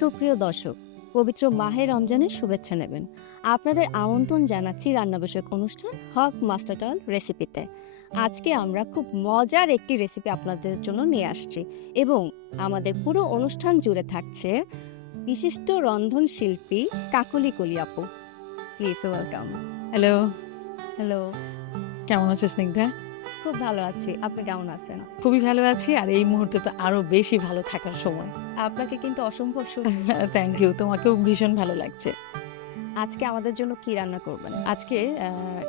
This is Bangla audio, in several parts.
সুপ্রিয় দর্শক, পবিত্র মাহে রমজানের শুভেচ্ছা নেবেন। আপনাদের আমন্ত্রণ জানাচ্ছি রান্না বিষয়ক অনুষ্ঠান হক মাস্টারডল রেসিপিতে। আজকে আমরা খুব মজার একটি রেসিপি আপনাদের জন্য নিয়ে আসছি এবং আমাদের পুরো অনুষ্ঠান জুড়ে থাকছে বিশিষ্ট রন্ধনশিল্পী কাকলি কলি আপু। Please welcome. Hello, hello. কেমন আছো স্নিগ্ধা? খুব ভালো আছি, আপনি কেমন আছেন? খুবই ভালো আছি, আর এই মুহূর্তে তো আরো বেশি ভালো থাকার সময়। আপনাকে কিন্তু অসম্ভব শুভেচ্ছা। থ্যাংক ইউ, তোমাকেও ভীষণ ভালো লাগছে। আজকে আমাদের জন্য কি রান্না করবেন? আজকে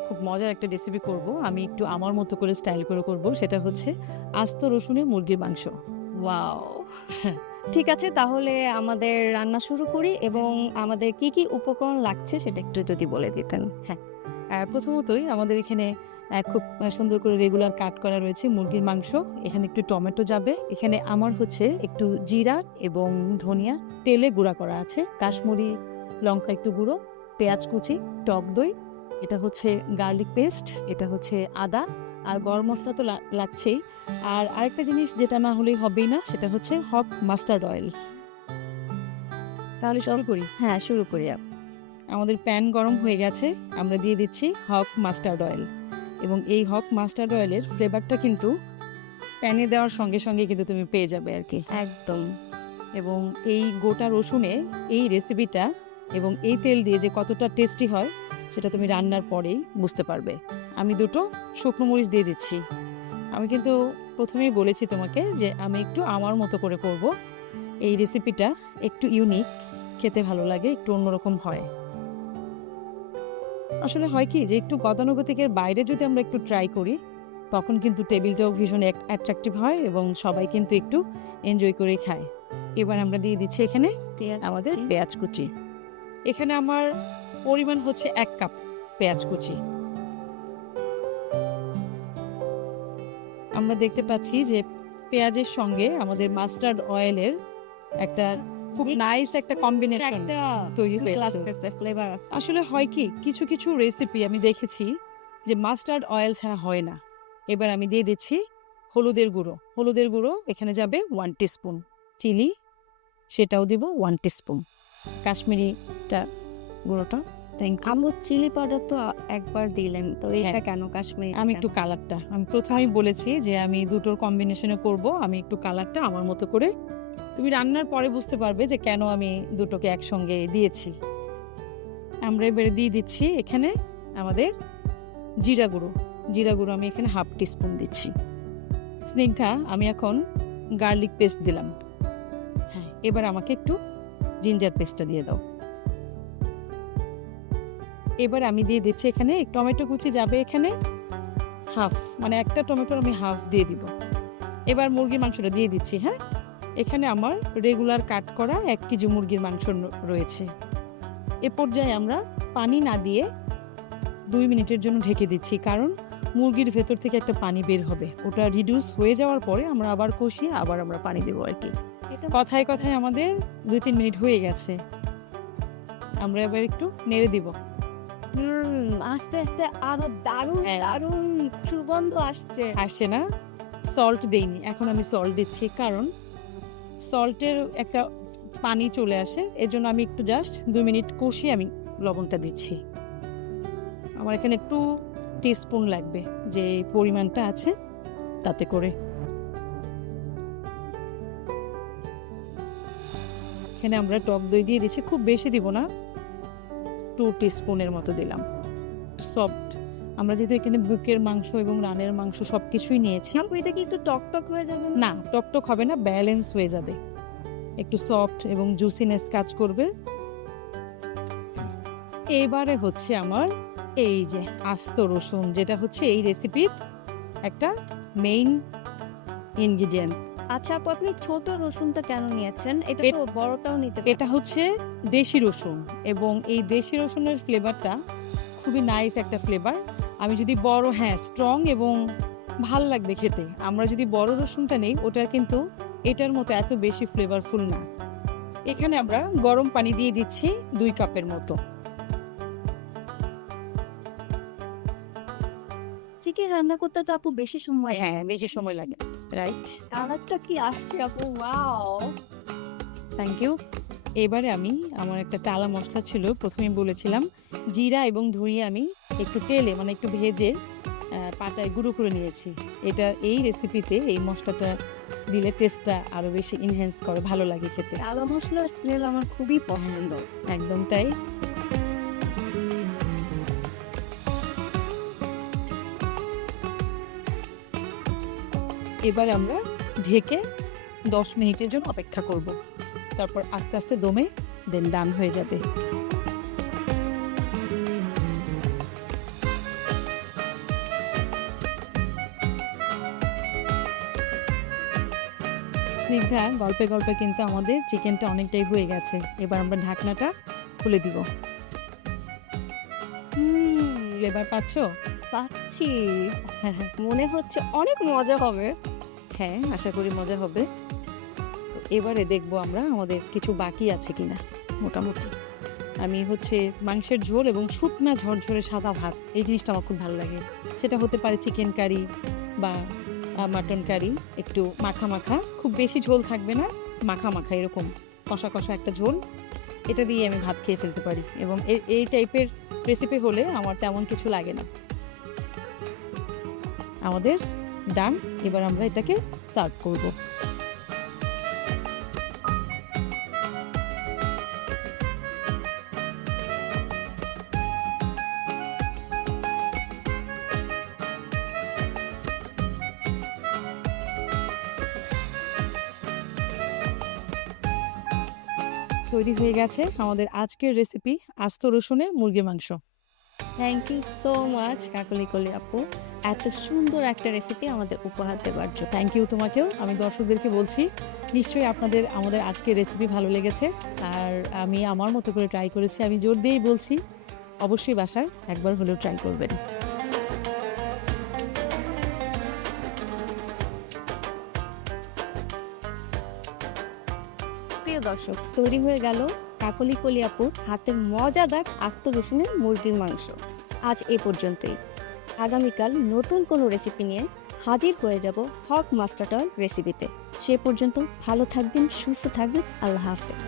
খুব মজার একটা রেসিপি করব। আমি একটু আমার মতো করে স্টাইল করে করব। সেটা হচ্ছে আস্ত রসুনের মুরগির মাংস। ওয়াও! ঠিক আছে, তাহলে আমাদের রান্না শুরু করি এবং আমাদের কি কি উপকরণ লাগছে সেটা একটু যদি বলে দিতেন। হ্যাঁ, প্রথমতই আমাদের এখানে খুব সুন্দর করে রেগুলার কাট করা রয়েছে মুরগির মাংস। এখানে একটু টমেটো যাবে। এখানে আমার হচ্ছে একটু জিরা এবং ধনিয়া তেলে গুঁড়া করা আছে। কাশ্মীরি লঙ্কা একটু গুঁড়ো, পেঁয়াজ কুচি, টক দই, এটা হচ্ছে গার্লিক পেস্ট, এটা হচ্ছে আদা, আর গরম মশলা তো লাগছেই। আর আরেকটা জিনিস যেটা না হলেই হবেই না, সেটা হচ্ছে হক মাস্টার্ড অয়েল। তাহলে শুরু করি। হ্যাঁ, শুরু করি। আমাদের প্যান গরম হয়ে গেছে, আমরা দিয়ে দিচ্ছি হক মাস্টার্ড অয়েল। এবং এই হক মাস্টার্ড অয়েলের ফ্লেভারটা কিন্তু প্যানে দেওয়ার সঙ্গে সঙ্গে কিন্তু তুমি পেয়ে যাবে আর কি। একদম। এবং এই গোটা রসুনে এই রেসিপিটা এবং এই তেল দিয়ে যে কতটা টেস্টি হয় সেটা তুমি রান্নার পরেই বুঝতে পারবে। আমি দুটো শুকনো মরিচ দিয়ে দিচ্ছি। আমি কিন্তু প্রথমেই বলেছি তোমাকে যে আমি একটু আমার মতো করে করব। এই রেসিপিটা একটু ইউনিক, খেতে ভালো লাগে, একটু অন্যরকম হয়। আসলে হয় কি যে একটু গতানুগতিকের বাইরে যদি আমরা একটু ট্রাই করি, তখন কিন্তু টেবিলটাও ভীষণ অ্যাট্রাকটিভ হয় এবং সবাই কিন্তু একটু এনজয় করে খায়। এবার আমরা দিয়ে দিচ্ছি এখানে আমাদের পেঁয়াজ কুচি। এখানে আমার পরিমাণ হচ্ছে 1 কাপ পেঁয়াজ কুচি। আমরা দেখতে পাচ্ছি যে পেঁয়াজের সঙ্গে আমাদের মাস্টার্ড অয়েলের একটা খুব নাইস একটা কম্বিনেশন তৈরি হয়েছে। ফ্লেভার আসলে হয় কি, কিছু কিছু রেসিপি আমি দেখেছি যে মাস্টার্ড অয়েল ছাড়া হয় না। এবার আমি দিয়ে দিচ্ছি হলুদের গুঁড়ো। হলুদের গুঁড়ো এখানে যাবে 1 টিস্পুন, চিলি সেটাও দিব 1 টিস্পুন, কাশ্মীরিটা গুঁড়োটা থ্যাংক ইউ। আমু চিলি পাউডার তো একবার দিলেন, তো এটা হ্যাঁ। কেন কাশ্মীরি? আমি একটু কালারটা, আমি প্রথমেই বলেছি যে আমি দুটোর কম্বিনেশনে করব। আমি একটু কালারটা আমার মতো করে, তুমি রান্নার পরে বুঝতে পারবে যে কেন আমি দুটোকে একসঙ্গে দিয়েছি। আমরা এবারে দিয়ে দিচ্ছি এখানে আমাদের জিরা গুঁড়ো। জিরা গুঁড়ো আমি এখানে 1/2 টিস্পুন দিচ্ছি। স্নিগ্ধা, আমি এখন গার্লিক পেস্ট দিলাম। হ্যাঁ, এবার আমাকে একটু জিঞ্জার পেস্টটা দিয়ে দাও। এবার আমি দিয়ে দিচ্ছি এখানে টমেটো কুচি যাবে এখানে হাফ, মানে একটা টমেটোর আমি হাফ দিয়ে দিব। এবার মুরগির মাংসটা দিয়ে দিচ্ছি। হ্যাঁ, এখানে আমার রেগুলার কাট করা 1 কেজি মুরগির মাংস রয়েছে। এ পর্যায়ে আমরা পানি না দিয়ে 2 মিনিটের জন্য ঢেকে দিচ্ছি, কারণ মুরগির ভেতর থেকে একটা পানি বের হবে। ওটা রিডিউস হয়ে যাওয়ার পরে আমরা আবার কষিয়ে আবার আমরা পানি দেবো আর কি। কথায় কথায় আমাদের 2-3 মিনিট হয়ে গেছে। আমরা এবার একটু নেড়ে দিব। আস্তে আস্তে আরো দারুণ হ্যাঁ। দারুণ সুগন্ধ আসছে। আসছে না? সল্ট দেইনি, এখন আমি সল্ট দিচ্ছি, কারণ সল্টের একটা পানি চলে আসে, এর জন্য আমি একটু জাস্ট 2 মিনিট কষিয়ে আমি লবণটা দিচ্ছি। আমার এখানে 2 টিস্পুন লাগবে, যে পরিমাণটা আছে তাতে করে। এখানে আমরা টক দই দিয়ে দিচ্ছি, খুব বেশি দিব না, 2 টিস্পুনের মতো দিলাম। সফট, আমরা যেহেতু এখানে বুকের মাংস এবং রানের মাংস সবকিছুই নিয়েছি। আপু, এটা কি একটু টক টক হয়ে যাবে না? না, টকটক হবে না, ব্যালেন্স হয়ে যাবে, একটু সফট এবং জুসিনেস কাজ করবে। এবারে হচ্ছে আমার এই যে আস্ত রসুন, যেটা হচ্ছে এই রেসিপির একটা মেইন ইনগ্রিডিয়েন্ট। আচ্ছা আপু, আপনি ছোট রসুনটা কেন নিয়েছেন? এটা তো বড়টাও নিতে এটা হচ্ছে দেশি রসুন, এবং এই দেশি রসুনের ফ্লেভারটা খুবই নাইস একটা ফ্লেভার। আমি যদি বড়, হ্যাঁ, স্ট্রং এবং ভাল লাগবে খেতে। আমরা যদি বড় রসুনটা নেই, ওটা কিন্তু এটার মতো এত বেশি ফ্লেভারফুল না। এখানে আমরা গরম পানি দিয়ে দিচ্ছি 2 কাপের মতো। চিকেন রান্না করতে তো আপু বেশি সময়। হ্যাঁ, বেশি সময় লাগে, রাইট। কালারটা কি আসছে আপু, ওয়াও! Thank you. এবারে আমি আমার একটা টালা মশলা ছিল, প্রথমে বলেছিলাম জিরা এবং ধনিয়া আমি একটু তেলে মানে একটু ভেজে পাটায় গুঁড়ো করে নিয়েছি। এটা এই রেসিপিতে এই মশলাটা দিলে টেস্টটা আরও বেশি ইনহ্যান্স করে, ভালো লাগে খেতে। আদা মশলার স্মেল আমার খুবই পছন্দ। একদম তাই। এবার আমরা ঢেকে 10 মিনিটের জন্য অপেক্ষা করব। তারপর আস্তে আস্তে দমে দেন ডান হয়ে যাবে। স্নিগ্ধা, গল্পে গল্পে কিন্তু আমাদের চিকেনটা অনেকটাই হয়ে গেছে। এবার আমরা ঢাকনাটা খুলে দিব। ফ্লেভার পাচ্ছ? পাচ্ছি, হ্যাঁ হ্যাঁ মনে হচ্ছে অনেক মজা হবে। হ্যাঁ, আশা করি মজা হবে। তো এবারে দেখবো আমরা আমাদের কিছু বাকি আছে কিনা। মোটামুটি আমি হচ্ছে মাংসের ঝোল এবং শুকনা ঝরঝরে সাদা ভাত, এই জিনিসটা আমার খুব ভালো লাগে। সেটা হতে পারে চিকেন কারি বা মাটন কারি, একটু মাখা মাখা, খুব বেশি ঝোল থাকবে না, মাখা মাখা এরকম কষা কষা একটা ঝোল, এটা দিয়ে আমি ভাত খেয়ে ফেলতে পারি। এবং এই টাইপের রেসিপি হলে আমার তেমন কিছু লাগে না। আমাদের ডান। এবার আমরা এটাকে সার্ভ করব। তৈরি হয়ে গেছে আমাদের আজকের রেসিপি, আস্ত রসুনে মুরগির মাংস। থ্যাংক ইউ সো মাচ কাকলি কলি আপু, এত সুন্দর একটা রেসিপি আমাদের উপহার দেওয়ার জন্য। থ্যাংক ইউ তোমাকেও। আমি দর্শকদেরকে বলছি নিশ্চয়ই আপনাদের আমাদের আজকের রেসিপি ভালো লেগেছে, আর আমি আমার মতো করে ট্রাই করেছি। আমি জোর দিয়েই বলছি অবশ্যই বাসায় একবার হলেও ট্রাই করবেন। প্রিয় দর্শক, তৈরি হয়ে গেল কাকলি কলি আপুর হাতের মজাদার আস্ত রসুনের মুরগির মাংস। আজ এ পর্যন্তই। আগামীকাল নতুন কোনো রেসিপি নিয়ে হাজির হয়ে যাব হক মাস্টার টল রেসিপিতে। সে পর্যন্ত ভালো থাকবেন, সুস্থ থাকবেন। আল্লাহ হাফেজ।